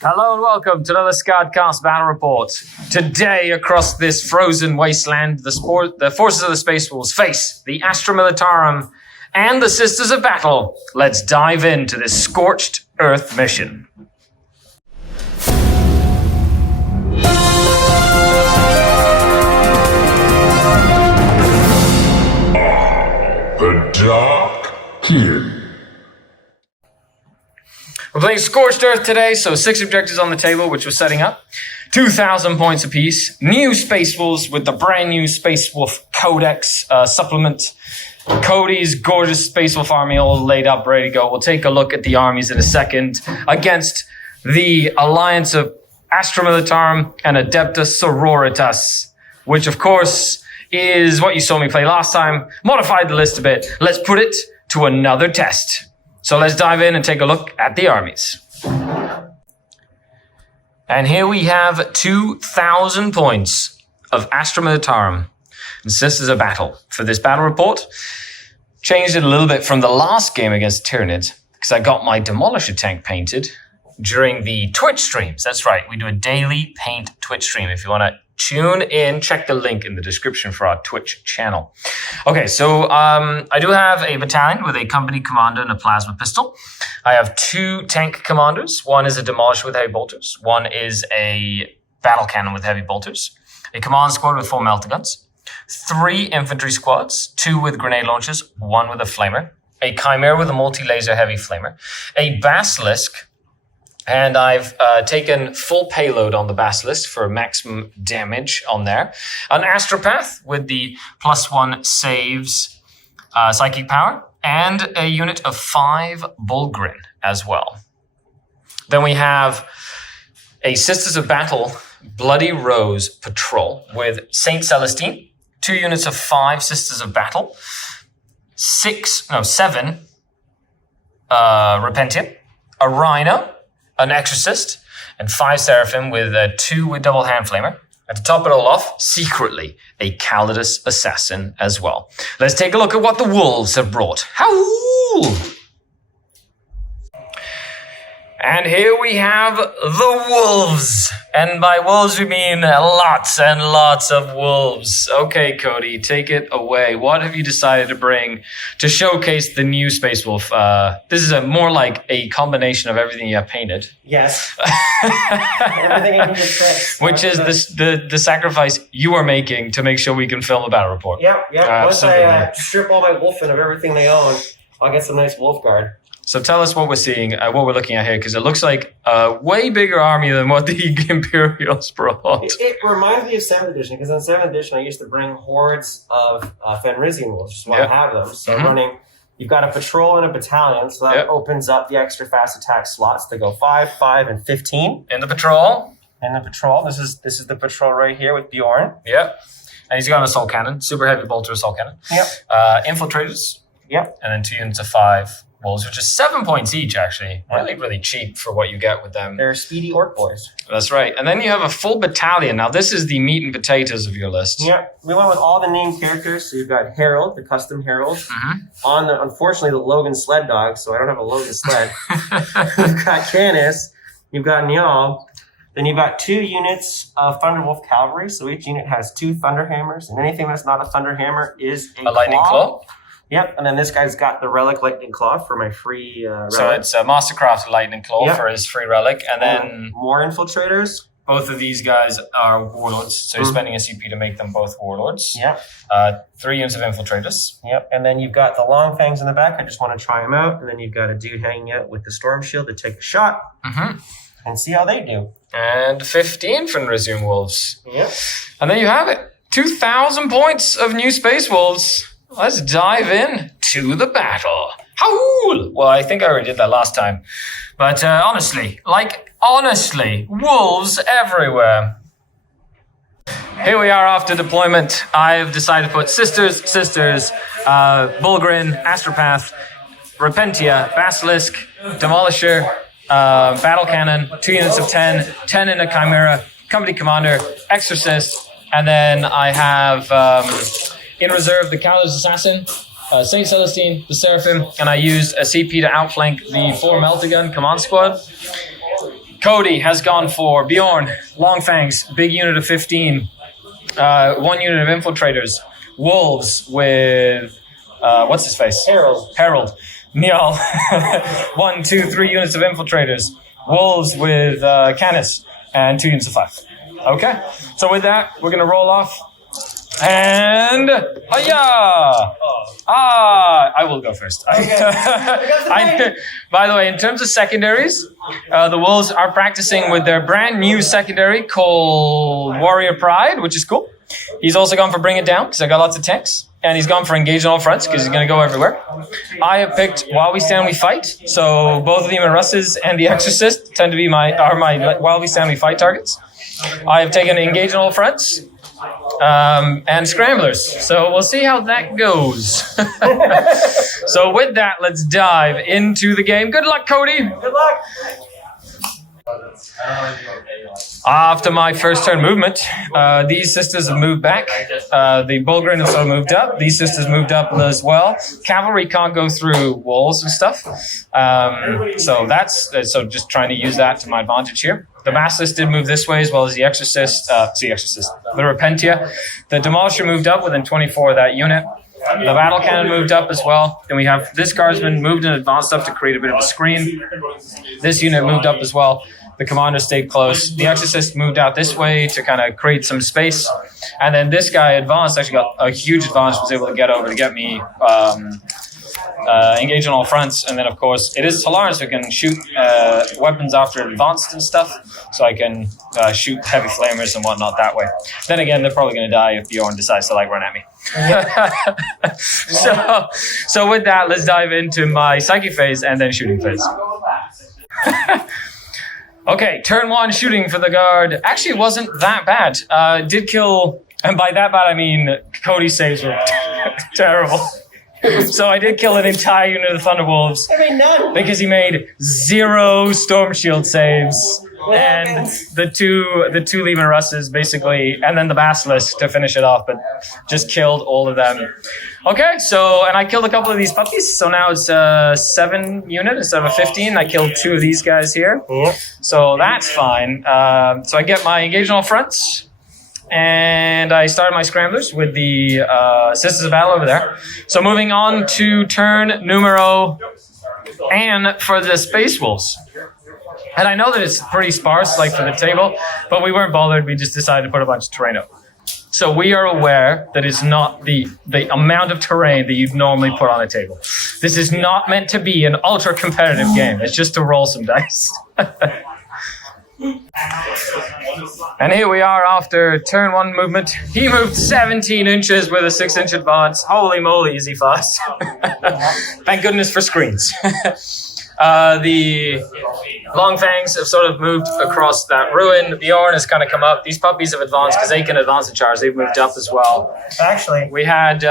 Hello and welcome to another SkaredCast battle report. Today, across this frozen wasteland, the forces of the Space Wolves face the Astra militarum and the Sisters of Battle. Let's dive into this scorched Earth mission. The Dark King. We're playing Scorched Earth today, so 6 objectives on the table, which we're setting up. 2,000 points apiece. New Space Wolves with the brand new Space Wolf Codex supplement. Cody's gorgeous Space Wolf army all laid up, ready to go. We'll take a look at the armies in a second against the alliance of Astra Militarum and Adepta Sororitas, which of course is what you saw me play last time. Modified the list a bit. Let's put it to another test. So let's dive in and take a look at the armies. And here we have 2,000 points of Astra Militarum and Sisters of Battle for this battle report. Changed it a little bit from the last game against Tyranids because I got my Demolisher tank painted during the Twitch streams. That's right, we do a daily paint Twitch stream. If you want to tune in, check the link in the description for our Twitch channel. Okay, so I do have a battalion with a company commander and a plasma pistol. I have 2 tank commanders. One is a demolisher with heavy bolters. One is a battle cannon with heavy bolters. A command squad with 4 melter guns. 3 infantry squads, 2 with grenade launchers, 1 with a flamer. A chimera with a multi-laser heavy flamer. A basilisk. And I've taken full payload on the Basilisk for maximum damage on there. An Astropath with the +1 saves psychic power. And a unit of 5 Bulgrin as well. Then we have a Sisters of Battle Bloody Rose Patrol with Saint Celestine. 2 units of 5 Sisters of Battle. 7 Repentium. A Rhino. An Exorcist, and 5 Seraphim with 2 with double hand flamer. And to top it all off, secretly, a Calidus assassin as well. Let's take a look at what the Wolves have brought. Howl! And here we have the Wolves. And by wolves, we mean lots and lots of wolves. Okay, Cody, take it away. What have you decided to bring to showcase the new Space Wolf? This is more like a combination of everything you have painted. Yes. Everything I can just fix. Which is the sacrifice you are making to make sure we can film a battle report. Yep. Once I strip all my wolfen of everything they own, I'll get some nice wolf guard. So tell us what we're seeing, what we're looking at here, because it looks like a way bigger army than what the Imperials brought. It reminds me of 7th edition, because in 7th edition I used to bring hordes of Fenrisian wolves, just want to have them. So you've got a patrol and a battalion, so that opens up the extra fast attack slots to go 5, 5, and 15. In the patrol. This is the patrol right here with Bjorn. Yep. And he's got an assault cannon, super heavy bolter assault cannon. Yep. Infiltrators. Yep. And then 2 units of 5 wolves, which is 7 points each, actually. Really, really cheap for what you get with them. They're speedy orc boys. That's right. And then you have a full battalion. Now, this is the meat and potatoes of your list. Yep. We went with all the named characters. So you've got Harold, the custom Harold. Unfortunately, the Logan sled dog, so I don't have a Logan sled. You've got Canis. You've got Njal. Then you've got 2 units of Thunderwolf Cavalry. So each unit has 2 Thunderhammers. And anything that's not a Thunderhammer is a lightning claw. Yep, and then this guy's got the Relic Lightning Claw for my free relic. So it's a Mastercraft Lightning Claw for his free relic. And then more Infiltrators. Both of these guys are Warlords, so you're spending a CP to make them both Warlords. Yep. 3 units of Infiltrators. Yep, and then you've got the Long Fangs in the back. I just want to try them out. And then you've got a dude hanging out with the Storm Shield to take a shot and see how they do. And 15 Fenrisian Wolves. Yep. And there you have it. 2,000 points of new Space Wolves. Let's dive in to the battle. Howl! Well, I think I already did that last time. But honestly, wolves everywhere. Here we are after deployment. I have decided to put Sisters, Bulgrin, Astropath, Repentia, Basilisk, Demolisher, Battle Cannon, 2 units of 10, 10 in a Chimera, Company Commander, Exorcist, and then I have in reserve the Calidus Assassin, Saint Celestine, the Seraphim, and I used a CP to outflank the 4 Melter Gun Command Squad. Cody has gone for Bjorn, Longfangs, big unit of 15, 1 unit of infiltrators, wolves with what's his face? Harold. Niall, 1, 2, 3 units of infiltrators, wolves with Canis, and 2 units of 5. Okay, so with that, we're gonna roll off. And I will go first. By the way, in terms of secondaries, the Wolves are practicing with their brand new secondary called Warrior Pride, which is cool. He's also gone for Bring It Down because I got lots of tanks, and he's gone for Engage on all fronts because he's going to go everywhere. I have picked While We Stand We Fight, so both of the Russes and the Exorcist tend to be my While We Stand We Fight targets. I have taken Engage on all fronts. And Scramblers. So we'll see how that goes. So with that, let's dive into the game. Good luck, Cody. Good luck. After my first turn movement, these sisters have moved back. The Bulgrin have sort of moved up. These sisters moved up as well. Cavalry can't go through walls and stuff. So just trying to use that to my advantage here. The Basilisk did move this way as well as the Exorcist. The Repentia. The Demolisher moved up within 24 of that unit. The Battle Cannon moved up as well. Then we have this Guardsman moved and advanced up to create a bit of a screen. This unit moved up as well. The Commander stayed close. The Exorcist moved out this way to kind of create some space. And then this guy advanced, actually got a huge advantage, was able to get over to get me engage on all fronts. And then, of course, it is Tallarn, so I can shoot weapons after advanced and stuff. So I can shoot heavy flamers and whatnot that way. Then again, they're probably going to die if Bjorn decides to run at me. So with that, let's dive into my Psychic phase and then shooting phase. Okay, turn 1 shooting for the guard. Actually, it wasn't that bad. Did kill, and by that bad I mean Cody's saves were terrible. So I did kill an entire unit of Thunderwolves. I made none. Because he made 0 Storm Shield saves. And the two Lehman Russes basically, and then the Basilisk to finish it off, but just killed all of them. Okay, and I killed a couple of these puppies, so now it's a 7 unit instead of a 15. I killed 2 of these guys here. Yep. So that's fine. So I get my Engage on all fronts. And I started my Scramblers with the Sisters of Battle over there. So moving on to turn numero and for the Space Wolves. And I know that it's pretty sparse, for the table, but we weren't bothered. We just decided to put a bunch of terrain up. So we are aware that it's not the amount of terrain that you'd normally put on a table. This is not meant to be an ultra competitive game. It's just to roll some dice. And here we are after turn 1 movement. He moved 17 inches with a 6-inch advance. Holy moly, is he fast. Thank goodness for screens. The Longfangs have sort of moved across that ruin. Bjorn has kind of come up. These puppies have advanced because they can advance and charge. They've moved up as well. Actually, we had... do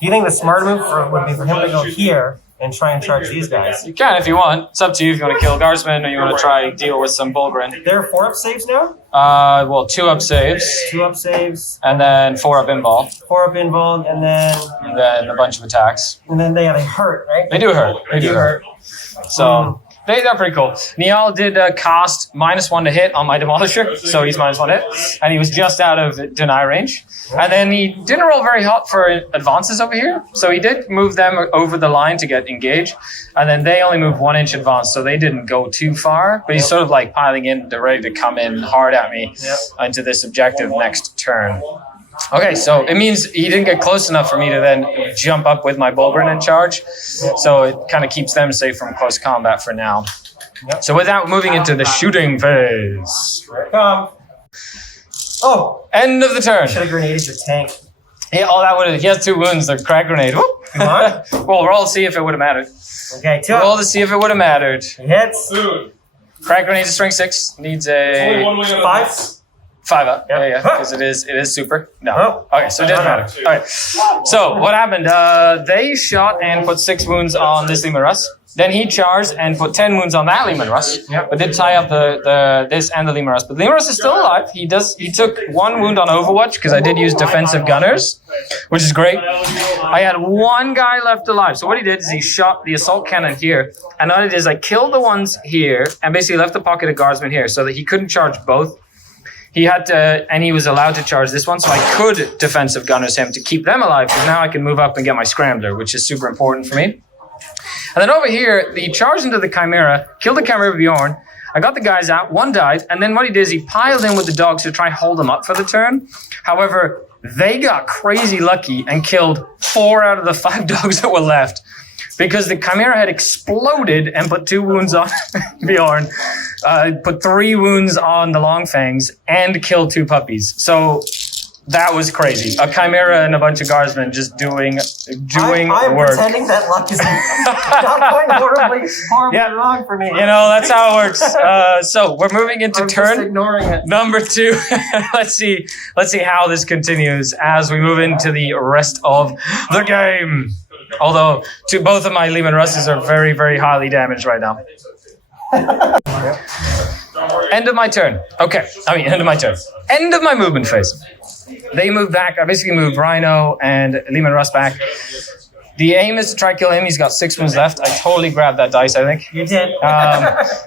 you think the smart move would be for him to go here and try and charge these guys? You can if you want. It's up to you if you want to kill Guardsmen or you want to try deal with some Bulgrin. There are 4 up saves now? 2 up saves. 2 up saves. And then 4 up invul. 4 up invul, and then a bunch of attacks. And then they hurt, right? They do hurt. They do hurt. So they're pretty cool. Niall did cast -1 to hit on my Demolisher, so he's -1 hit, and he was just out of deny range. And then he didn't roll very hot for advances over here, so he did move them over the line to get engaged, and then they only moved 1 inch advance, so they didn't go too far, but he's sort of piling in, ready to come in hard at me into this objective next turn. Okay, so it means he didn't get close enough for me to then jump up with my Bulgrin and charge. So it kind of keeps them safe from close combat for now. Yep. So with that, moving into the shooting phase. Oh! End of the turn. Should have grenaded your tank. Yeah, he has 2 wounds. They're crack grenade. Well, roll to see if it would have mattered. Okay, 2. Roll to see if it would have mattered. It hits. Crack grenade is strength 6. Needs a 5. 5 up, yeah, because it is super. No. Oh. Okay, so it doesn't matter. All right. So what happened? They shot and put 6 wounds on this Lehman Russ. Then he charged and put 10 wounds on that Leman Russ, but did tie up this and the Leman Russ. But the Leman Russ is still alive. He took 1 wound on Overwatch because I did use defensive gunners, which is great. I had 1 guy left alive. So what he did is he shot the assault cannon here, and what I did is I killed the ones here and basically left the pocket of guardsmen here so that he couldn't charge both. He had to, and he was allowed to charge this one, so I could defensive gunners him to keep them alive, because now I can move up and get my scrambler, which is super important for me. And then over here, he charged into the Chimera, killed the Chimera Bjorn. I got the guys out, 1 died, and then what he did is he piled in with the dogs to try and hold them up for the turn. However, they got crazy lucky and killed 4 out of the 5 dogs that were left, because the Chimera had exploded and put 2 wounds on Bjorn, put 3 wounds on the Longfangs, and killed 2 puppies. So that was crazy. A Chimera and a bunch of guardsmen just doing I'm work. pretending that luck is not going horribly wrong for me. You know, that's how it works. So we're moving into I'm turn just ignoring it. number 2. Let's see how this continues as we move into the rest of the game. Although both of my Leman Russes are very, very highly damaged right now. End of my turn. Okay. End of my turn. End of my movement phase. They moved back. I basically moved Rhino and Leman Russ back. The aim is to try to kill him. He's got 6 wounds left. I totally grabbed that dice, I think. You did.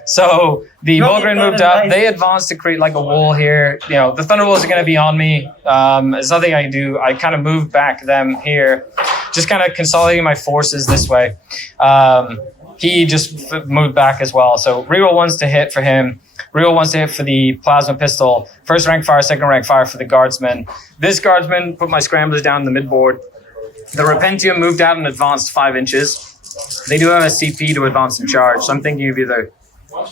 So the Bulgarian moved up. They advanced to create like a wall here. You know, the Thunderbolts are going to be on me. There's nothing I can do. I kind of moved back them here. Just kind of consolidating my forces this way. He just moved back as well. So reroll 1s to hit for him. Reroll 1s to hit for the plasma pistol. First rank fire, second rank fire for the guardsman. This guardsman put my scramblers down in the midboard. The Repentium moved out and advanced 5 inches. They do have a CP to advance and charge, so I'm thinking of either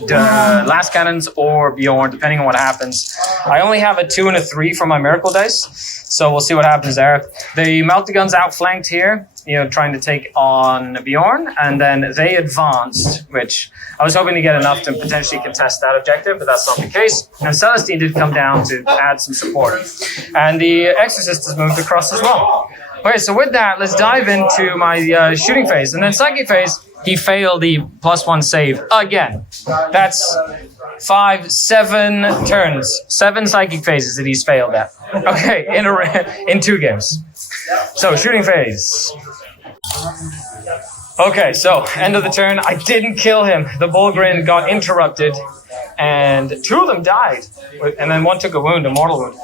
Last Cannons or Bjorn, depending on what happens. I only have a 2 and a 3 for my Miracle dice, so we'll see what happens there. The Meltagun's outflanked here, trying to take on Bjorn, and then they advanced, which I was hoping to get enough to potentially contest that objective, but that's not the case. And Celestine did come down to add some support. And the Exorcist has moved across as well. Okay, so with that, let's dive into my shooting phase. And then psychic phase, he failed the +1 save again. That's 7 turns. 7 psychic phases that he's failed at. Okay, in 2 games. So, shooting phase. Okay, so end of the turn. I didn't kill him. The Bulgarian got interrupted, and 2 of them died, and then 1 took a wound, a mortal wound.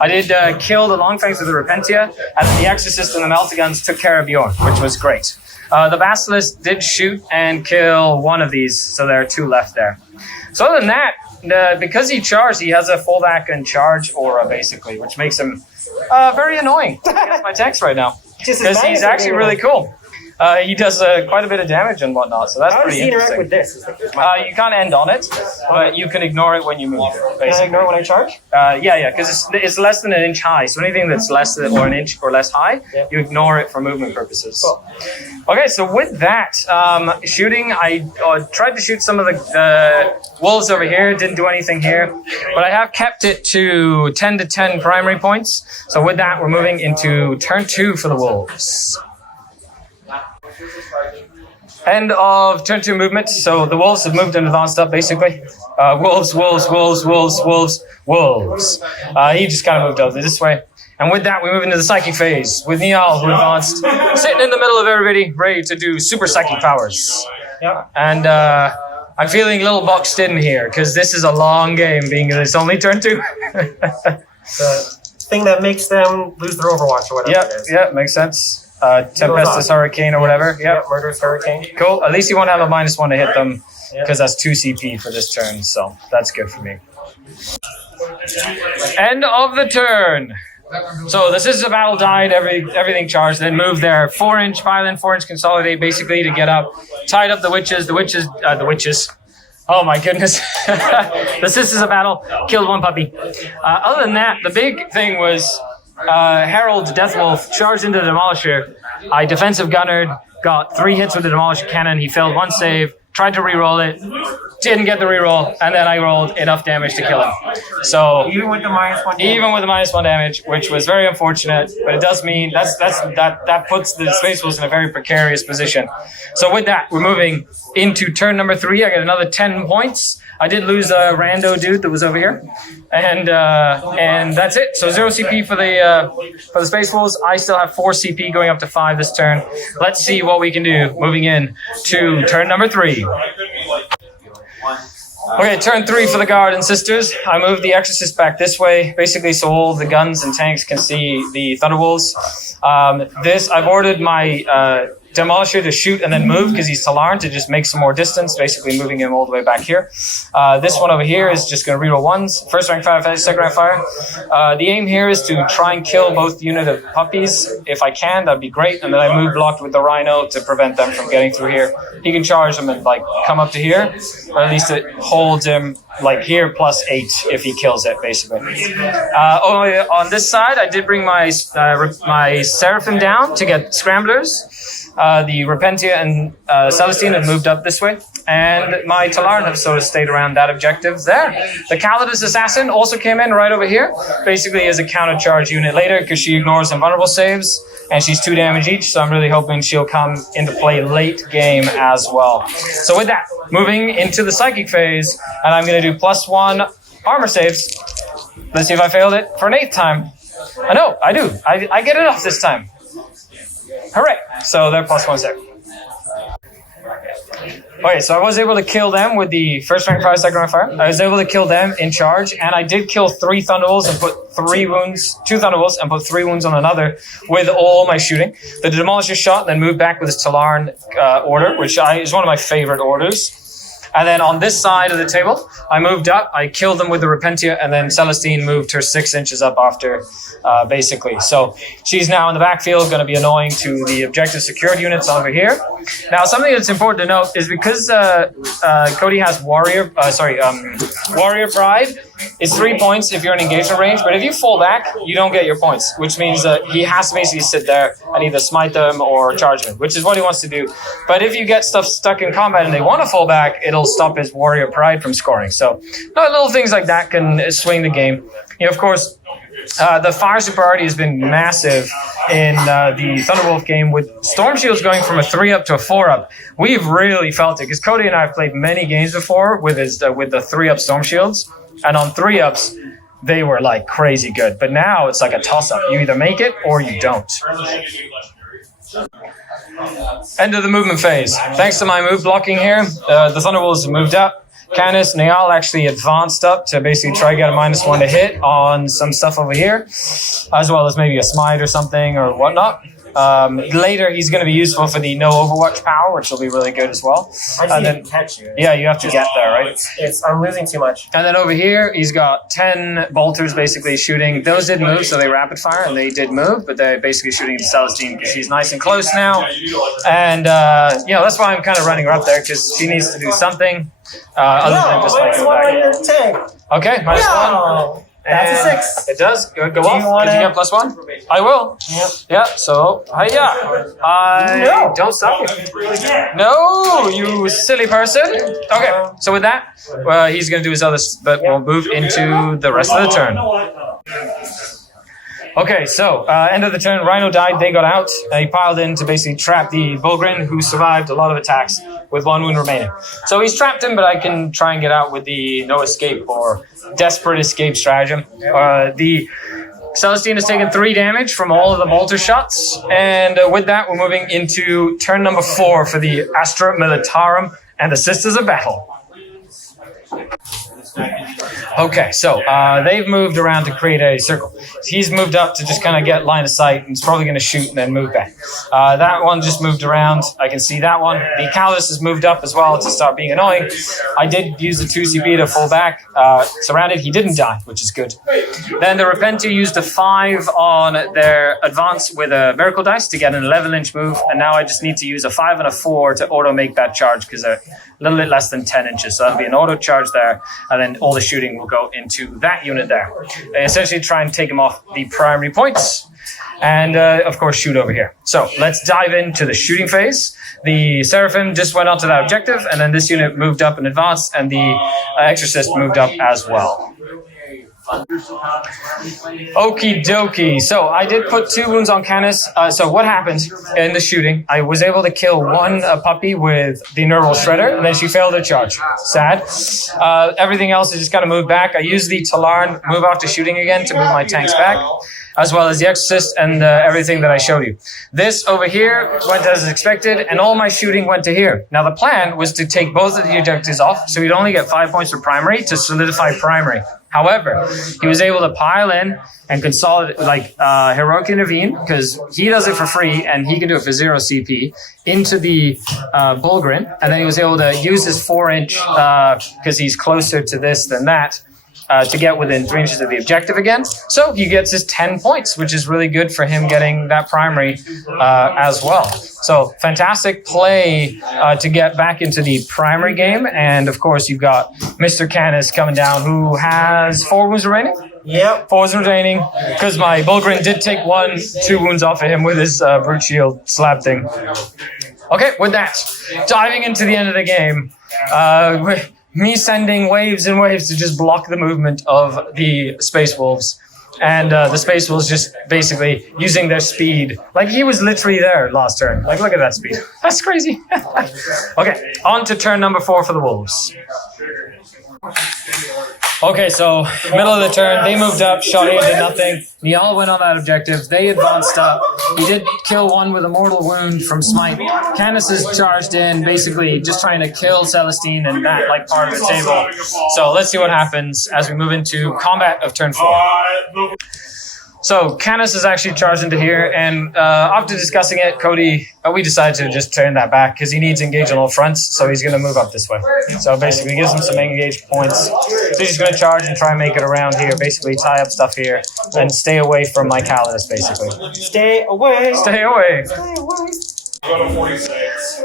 I did kill the Longfangs with the Repentia, and the Exorcist and the Meltaguns took care of Bjorn, which was great. The Basilisk did shoot and kill 1 of these, so there are 2 left there. So other than that, because he charged, he has a fallback and charge aura, basically, which makes him very annoying against my text right now, because he's actually really cool. He does quite a bit of damage and whatnot, so that's pretty interesting. How does he interact with this? You can't end on it, but you can ignore it when you move. Basically. Can I ignore when I charge? Yeah, because it's less than 1 inch high, so anything that's less than or 1 inch or less high, you ignore it for movement purposes. Cool. Okay, so with that, shooting, I tried to shoot some of the wolves over here, didn't do anything here, but I have kept it to 10 to 10 primary points. So with that, we're moving into turn 2 for the wolves. End of turn 2 movement. So the wolves have moved and advanced up, basically. Wolves. He just kind of moved over this way. And with that, we move into the psychic phase with Niall, who advanced, sitting in the middle of everybody, ready to do super psychic powers. Yeah. And I'm feeling a little boxed in here, because this is a long game, being that it's only turn 2. The thing that makes them lose their Overwatch or whatever it is. Yeah, makes sense. Tempestus Hurricane or whatever. Yep. Murderous Hurricane. Cool. At least you won't have a -1 to hit them, because that's 2 CP for this turn, so that's good for me. End of the turn. So this is a battle died, everything charged, then move there 4 inch, 5 and 4 inch consolidate basically to get up, tied up the witches. Oh my goodness. This is a battle, killed 1 puppy. Other than that, the big thing was Harold Deathwolf charged into the Demolisher. I defensive gunnered, got 3 hits with the Demolisher cannon. He failed 1 save, tried to re-roll it, didn't get the re-roll, and then I rolled enough damage to kill him. So Even with the -1 damage. even with the -1 damage, which was very unfortunate, but it does mean that puts the Space Wolves in a very precarious position. So with that, we're moving into turn number 3. I get another 10 points. I did lose a rando dude that was over here, and that's it. So 0 CP for the Space Wolves. I still have 4 CP going up to 5 this turn. Let's see what we can do moving in to turn number 3. Okay, turn 3 for the Guard and Sisters. I moved the Exorcist back this way, basically so all the guns and tanks can see the Thunderwolves. I've ordered my Demolisher to shoot and then move because he's Tallarn to just make some more distance, basically moving him all the way back here. This one over here is just going to reroll 1s. First rank fire, second rank fire. The aim here is to try and kill both unit of puppies. If I can, that'd be great. And then I move blocked with the Rhino to prevent them from getting through here. He can charge them and like come up to here, or at least it holds him like here +8 if he kills it, basically. On this side, I did bring my Seraphim down to get Scramblers. The Repentia and Celestine have moved up this way, and my Tallarn have sort of stayed around that objective there. The Calidus Assassin also came in right over here, basically as a counter charge unit later because she ignores invulnerable saves, and she's 2 damage each, so I'm really hoping she'll come into play late game as well. So with that, moving into the Psychic phase, and I'm going to do +1 armor saves. Let's see if I failed it for an 8th time. No, I do. I get it off this time. Hooray! So they're +1 save. Okay, so I was able to kill them with the first rank fire, second rank fire. I was able to kill them in charge, and I did kill 3 Thunderwolves and put 3 wounds, 2 Thunderwolves and put 3 wounds on another with all my shooting. The Demolisher shot and then moved back with his Tallarn order, which is one of my favorite orders. And then on this side of the table, I moved up, I killed them with the Repentia, and then Celestine moved her 6 inches up after, basically. So she's now in the backfield, going to be annoying to the objective secured units over here. Now, something that's important to note is because Cody has Warrior Pride, it's 3 points if you're in engagement range, but if you fall back, you don't get your points, which means that he has to basically sit there and either smite them or charge them, which is what he wants to do. But if you get stuff stuck in combat and they want to fall back, it'll stop his Warrior Pride from scoring. So little things like that can swing the game. You know, of course, the fire superiority has been massive in the Thunderwolf game with Storm Shields going from a 3 up to a 4 up. We've really felt it because Cody and I have played many games before with the 3 up Storm Shields, and on 3 ups they were like crazy good. But now it's like a toss up. You either make it or you don't. End of the movement phase. Thanks to my move blocking here, the Thunderwolves have moved up. Canis, Neal actually advanced up to basically try to get a -1 to hit on some stuff over here, as well as maybe a smite or something or whatnot. Later, he's going to be useful for the no Overwatch power, which will be really good as well. I just need to catch you. Yeah, you have to get there, right? I'm losing too much. And then over here, he's got 10 bolters basically shooting. Those did move, so they rapid fire, and they did move, but they're basically shooting at Celestine because she's nice and close now. And, that's why I'm kind of running her up there, because she needs to do something other than just like go back. Okay, -1. That's a 6. It does. Go off. Could you get +1? I will. Yep. Yeah, so, I don't stop you. No, you silly person. Okay, so with that, he's going to do his other, but we'll move into the rest of the turn. Okay, so end of the turn, Rhino died, they got out. He piled in to basically trap the Bulgrin, who survived a lot of attacks with 1 wound remaining. So he's trapped him, but I can try and get out with the no escape or desperate escape stratagem. The Celestine has taken 3 damage from all of the bolter shots, and with that, we're moving into turn number 4 for the Astra, Militarum, and the Sisters of Battle. Okay, so they've moved around to create a circle. He's moved up to just kind of get line of sight, and he's probably going to shoot and then move back. That one just moved around. I can see that one. The Calidus has moved up as well to start being annoying. I did use the 2 CP to fall back. Surrounded, he didn't die, which is good. Then the Repentia used a 5 on their advance with a Miracle Dice to get an 11-inch move, and now I just need to use a 5 and a 4 to auto-make that charge, because a little bit less than 10 inches. So that'll be an auto charge there, and then all the shooting will go into that unit there. They essentially try and take him off the primary points, and of course shoot over here. So let's dive into the shooting phase. The Seraphim just went onto that objective, and then this unit moved up and advanced, and the Exorcist moved up as well. Okie dokie. So I did put 2 wounds on Canis. So what happened in the shooting? I was able to kill one puppy with the neural shredder, and then she failed her charge. Sad. Everything else is just kind of moved back. I used the Tallarn move after shooting again to move my tanks back, as well as the Exorcist and everything that I showed you. This over here went as expected, and all my shooting went to here. Now the plan was to take both of the objectives off, so we'd only get 5 points for primary to solidify primary. However, he was able to pile in and consolidate, heroic intervene, because he does it for free and he can do it for 0 CP, into the Bullgrin, and then he was able to use his 4-inch, because he's closer to this than that, to get within 3 inches of the objective again. So he gets his 10 points, which is really good for him getting that primary as well. So fantastic play to get back into the primary game. And of course, you've got Mr. Canis coming down, who has 4 wounds remaining. Yep. 4 wounds remaining, because my Bullgrin did take 2 wounds off of him with his brute shield slab thing. Okay, with that, diving into the end of the game, me sending waves and waves to just block the movement of the Space Wolves. And the Space Wolves just basically using their speed. Like, he was literally there last turn. Like, look at that speed. That's crazy. Okay, on to turn number 4 for the Wolves. Okay, so middle of the turn, they moved up, shot in, did nothing. Niall went on that objective. They advanced up. He did kill one with a mortal wound from Smite. Canis is charged in, basically just trying to kill Celestine and that part of the table. So let's see what happens as we move into combat of turn 4. So Canis is actually charged into here, and after discussing it, Cody, we decided to just turn that back because he needs engage on all fronts, so he's going to move up this way. So basically gives him some engaged points. So he's just going to charge and try and make it around here, basically tie up stuff here, and stay away from my Calidus, basically. Stay away. Stay away. Stay away.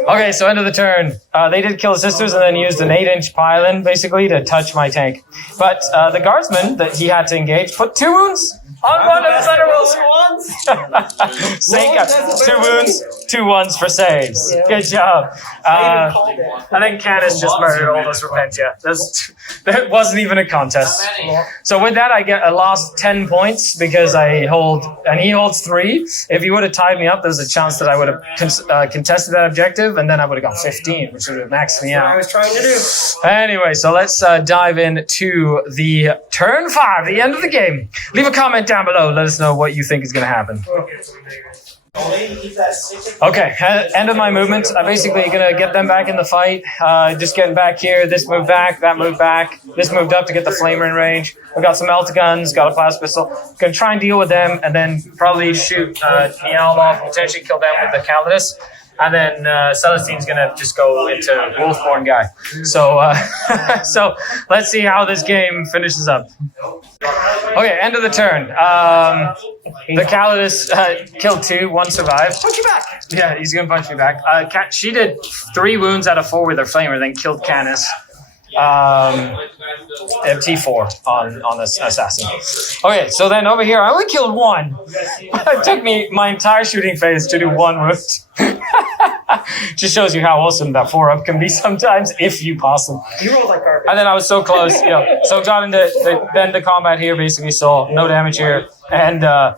Okay, so end of the turn. They did kill the sisters and then used an 8-inch pile-in, basically, to touch my tank. But the guardsman that he had to engage put 2 wounds on one of his underwolves. Sake, 2 wounds, 2 ones for saves. Good job. And then Canis just murdered all those Repentia. That wasn't even a contest. So with that, I lost 10 points because I hold, and he holds 3. If he would have tied me up, there's a chance that I would have contested that objective, and then I would have got 15, which would have maxed me out. What I was trying to do. Anyway, so let's dive into the turn 5, the end of the game. Leave a comment down below. Let us know what you think is going to happen. Okay, end of my movement. I'm basically going to get them back in the fight. Just getting back here. This moved back, that moved back. This moved up to get the flamer in range. I've got some melta guns, got a plasma pistol. Going to try and deal with them, and then probably shoot Niall off, potentially kill them with the Calidus. And then Celestine's going to just go into Wolfborn guy. So so let's see how this game finishes up. Okay, end of the turn. The Calidus killed 2, 1 survived. Punch you back. Yeah, he's going to punch me back. She did 3 wounds out of 4 with her flamer, then killed Canis. T4 on this assassin. Okay, so then over here, I only killed 1. It took me my entire shooting phase to do 1 wound. Just shows you how awesome that 4-up can be sometimes, if you pass them. You rolled like garbage. And then I was so close, so got into the combat here, basically saw no damage here, and the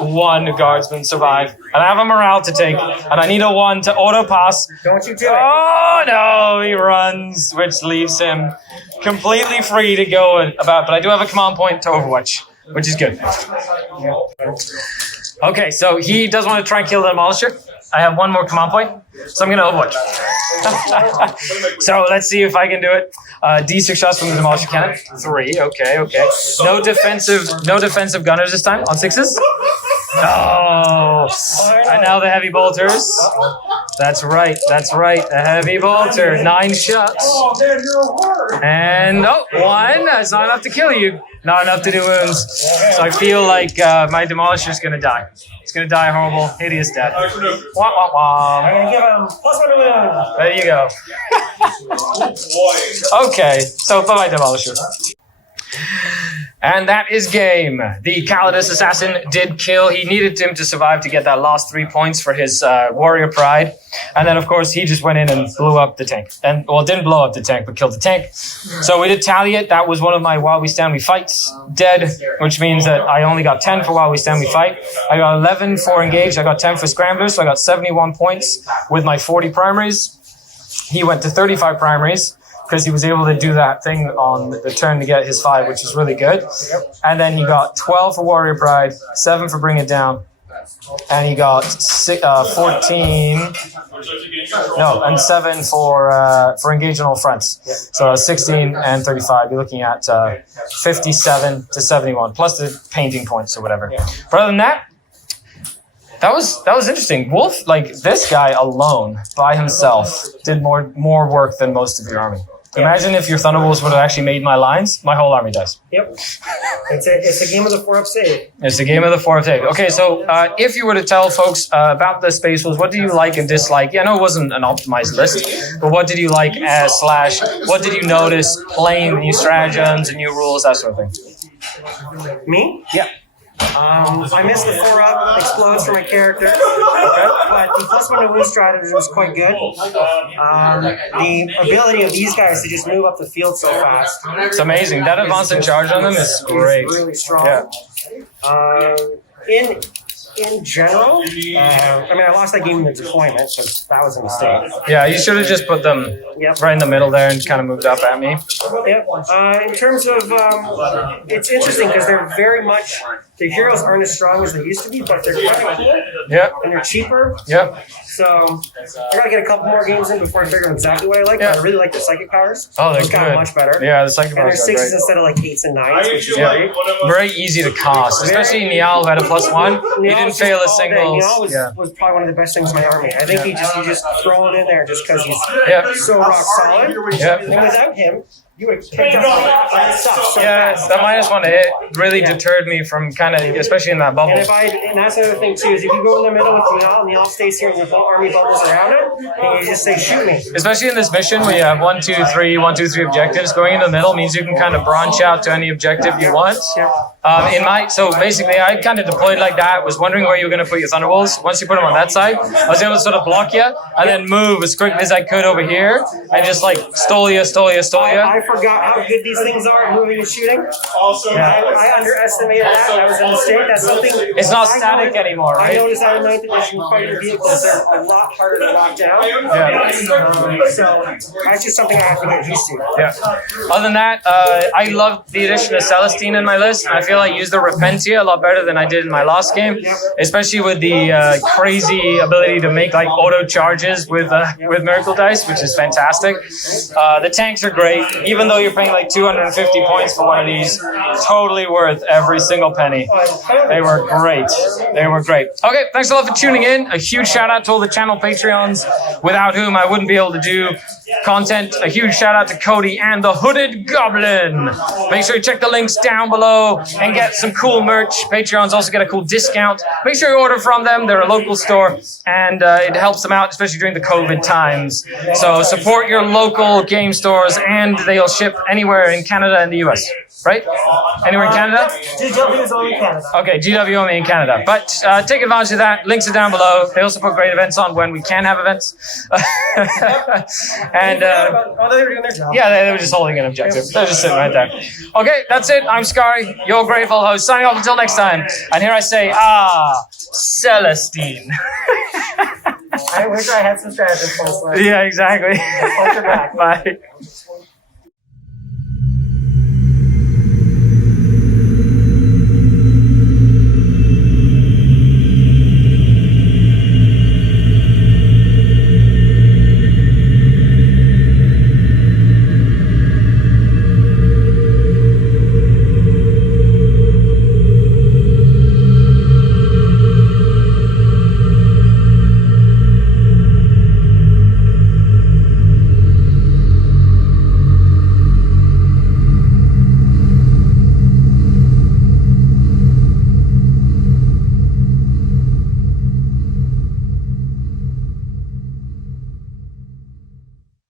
1 guardsman survived. And I have a morale to take, and I need a 1 to auto pass. Don't you do it. Oh no, he runs, which leaves him completely free to go about. But I do have a command point to Overwatch, which is good. Okay, so he does want to try and kill the Demolisher. I have 1 more command point, so I'm going to Overwatch. So let's see if I can do it. D6 shots from the Demolisher cannon. 3, okay. No defensive gunners this time on 6s. Oh, and now the heavy bolters. That's right. The heavy bolter. 9 shots. And one. That's not enough to kill you. Not enough to do wounds. So I feel like my demolisher's gonna die. It's gonna die a horrible, hideous death. Wah wah wah. I'm gonna give him +1 to wound. There you go. Okay, so bye-bye, Demolisher. And that is game. The Calidus assassin did kill. He needed him to survive to get that last 3 points for his warrior pride. And then, of course, he just went in and blew up the tank. And, well, didn't blow up the tank, but killed the tank. So we did tally it. That was one of my While We Stand We Fights dead, which means that I only got 10 for While We Stand We Fight. I got 11 for Engaged. I got 10 for Scramblers. So I got 71 points with my 40 primaries. He went to 35 primaries, because he was able to do that thing on the turn to get his 5, which is really good. And then he got 12 for Warrior Pride, 7 for Bring It Down, and he got 14, and 7 for Engage on All Fronts. So 16 and 35, you're looking at 57 to 71, plus the painting points or whatever. But other than that, that was interesting. Wolf, like this guy alone, by himself, did more work than most of your army. Imagine if your Thunderbolts would have actually made my lines, my whole army dies. Yep. It's a game of the 4-up save. It's a game of the 4-up save. Okay, so if you were to tell folks about the Space Wolves, what do you like and dislike? Yeah, I know it wasn't an optimized list, but what did you like / what did you notice playing new stratagems and new rules, that sort of thing? Me? Yeah. I missed the 4-up explodes for my character, but the +1 to wound strategy was quite good. The ability of these guys to just move up the field so fast. It's amazing. That advance and charge on them is great. It's really strong. Yeah. In general, I lost that game in the deployment, because that was a mistake. Yeah, you should have just put them right in the middle there and kind of moved up at me. Yep. In terms of, it's interesting because they're very much, the heroes aren't as strong as they used to be, but they're kind of cool. Yep. And they're cheaper. Yep. So I gotta get a couple more games in before I figure out exactly what I like. Yeah. But I really like the psychic powers. Oh, they're Those got good. much better. Yeah, the psychic And powers they're are 6s great. instead of like 8s and 9s, which is great. Very easy to cast, especially Niall, who had a +1. He didn't fail a single. Niall was probably one of the best things in my army. I think you just throw it in there just because he's so rock solid. Yep. And without him, you would have picked up all that stuff so fast. That -1 to hit really deterred me from kind of, especially in that bubble. And that's another thing too, is if you go in the middle with Niall, and Niall stays here and the whole army bubbles around it, and you just say, shoot me. Especially in this mission where you have 1, 2, 3 objectives, going in the middle means you can kind of branch out to any objective you want. So basically I kind of deployed like that, was wondering where you were going to put your Thunderbolts. Once you put them on that side, I was able to sort of block you and then move as quickly as I could over here and just like stole you. I forgot how good these things are at moving and shooting. I underestimated that. That was a mistake. That's something. It's not static anymore, right? I noticed that in 9th edition fighting vehicles, they're a lot harder to lock down. So that's just something I have to get used to. Yeah. Other than that, I love the addition of Celestine in my list. I feel I used the Repentia a lot better than I did in my last game, especially with the crazy ability to make like auto charges with Miracle Dice, which is fantastic. The tanks are great, even though you're paying like 250 points for one of these. Totally worth every single penny. They were great. Okay, thanks a lot for tuning in. A huge shout out to all the channel Patreons, without whom I wouldn't be able to do content. A huge shout out to Cody and the Hooded Goblin. Make sure you check the links down below and get some cool merch. Patreons also get a cool discount. Make sure you order from them. They're a local store, and it helps them out, especially during the COVID times. So support your local game stores, and they'll ship anywhere in Canada and the US. Right? Anywhere in Canada? GW is only Canada. Okay, GW only in Canada. But take advantage of that. Links are down below. They also put great events on when we can have events. And they were doing their job. yeah, they were just holding an objective. They're just sitting right there. Okay, that's it. I'm Skari, your grateful host, signing off until next time. And here I say, Celestine. I wish I had some strategy. Yeah, exactly. Punch her back. Bye.